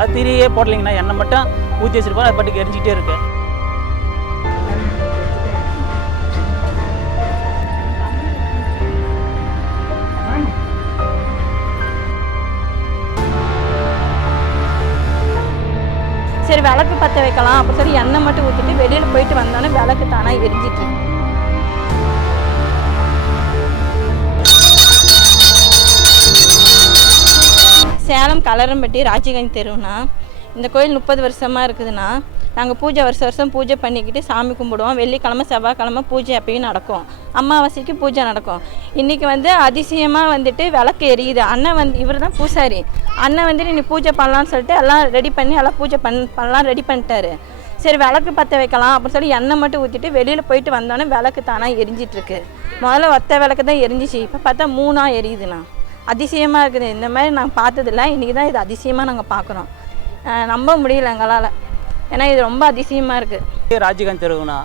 அது திரியே போடலைங்கண்ணா, எண்ணெய் மட்டும் ஊற்றி வச்சுருப்போம், அது பாட்டுக்கு எரிஞ்சிக்கிட்டே இருக்கு. சரி விளக்கு பற்ற வைக்கலாம் அப்படி சொல்லி எண்ணெய் மட்டும் ஊற்றிட்டு வெளியில் போயிட்டு வந்தோன்னே விளக்கு தானாக எரிஞ்சிட்டு. சேலம் கலரம்பட்டி ராஜீவ்காந்தி தெருவுனா இந்த கோயில் 30 வருஷமாக இருக்குதுன்னா நாங்கள் பூஜை வருஷம் பூஜை பண்ணிக்கிட்டு சாமி கும்பிடுவோம். வெள்ளிக்கிழமை செவ்வாய்க்கிழமை பூஜை அப்பயும் நடக்கும், அமாவாசைக்கு பூஜை நடக்கும். இன்றைக்கி அதிசயமாக விளக்கு எரியுது. அண்ணன் இவர் தான் பூசாரி. அண்ணன் நீ பூஜை பண்ணலான்னு சொல்லிட்டு எல்லாம் ரெடி பண்ணி எல்லாம் பூஜை பண்ணலாம் ரெடி பண்ணிட்டாரு. சரி விளக்கு பற்ற வைக்கலாம் அப்படின்னு சொல்லி எண்ணெய் மட்டும் ஊற்றிட்டு வெளியில் போயிட்டு வந்தோன்னே விளக்கு தானாக எரிஞ்சிட்ருக்கு. முதல்ல ஒத்த விளக்கு தான் எரிஞ்சிச்சு, இப்போ பார்த்தா 3ஆ எரியுதுண்ணா. அதிசயமாக இருக்குது. இந்த மாதிரி நாங்கள் பார்த்ததில்ல, இன்றைக்கி தான் இது அதிசயமாக நாங்கள் பார்க்குறோம். நம்ப முடியல எங்களால், ஏன்னா இது ரொம்ப அதிசயமாக இருக்குது. ராஜீவ்காந்தி தெருவுண்ணா,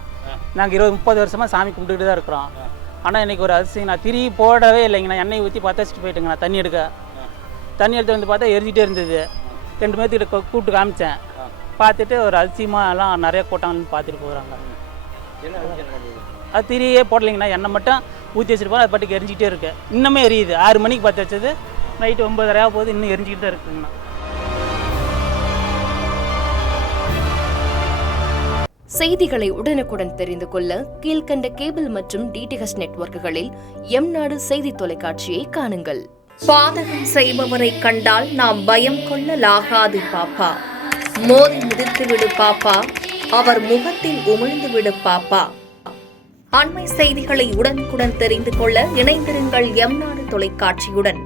நாங்கள் 20-30 வருஷமாக சாமி கும்பிட்டுக்கிட்டு தான் இருக்கிறோம். ஆனால் இன்றைக்கி ஒரு அதிசயம், நான் திரி போடவே இல்லைங்கண்ணா, எண்ணெய் ஊற்றி பற்ற வச்சுட்டு போயிட்டுங்கண்ணா. தண்ணி எடுத்து பார்த்தா எரிஞ்சிட்டே இருந்தது. 2 பேர்த்துக்கிட்ட கூப்பிட்டு காமிச்சேன், பார்த்துட்டு ஒரு அதிசயமாக எல்லாம் நிறைய கூட்டங்கள்னு பார்த்துட்டு போகிறாங்க. அது திரியே போடலைங்கண்ணா, எண்ணெய் மட்டும் ஊற்றி வச்சுருப்போம், அது பாட்டுக்கு எரிஞ்சிக்கிட்டே இருக்கு. இன்னுமே எரியுது. 6 மணிக்கு பற்ற வச்சது நைட்டு 9:30 போகுது, இன்னும் எரிஞ்சிக்கிட்டு தான் இருக்குங்கண்ணா. செய்திகளை உடனுக்குடன் தெரிந்து கொள்ள கீழ்கண்ட கேபிள் மற்றும் டிடிஹெச் நெட்வொர்க்குகளில் எம்நாடு செய்தி தொலைக்காட்சியை காணுங்கள். பாதகம் செய்பவரை கண்டால் நாம் பயம் கொள்ளலாகாது பாப்பா. மோதி மிதித்து விடு பாப்பா, அவர் முகத்தில் உமிழ்ந்து விடு பாப்பா. அண்மை செய்திகளை உடனுக்குடன் தெரிந்து கொள்ள இணைந்திருங்கள் எம்நாடு தொலைக்காட்சியுடன்.